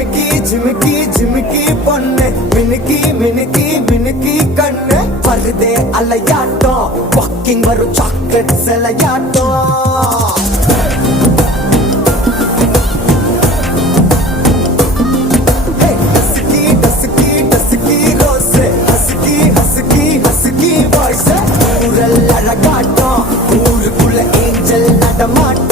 ஜிமிக்கி ஜிமிக்கி ஜிமிக்கி பொண்ணு மினுக்கி மினுக்கி மினுக்கி கண்ணு வருதே அலையாட்டம் வாக்கிங் வரும் சாக்லேட் சிலையாட்டம் ஊருக்குள்ள ஏஞ்சல் நடமாட்டம்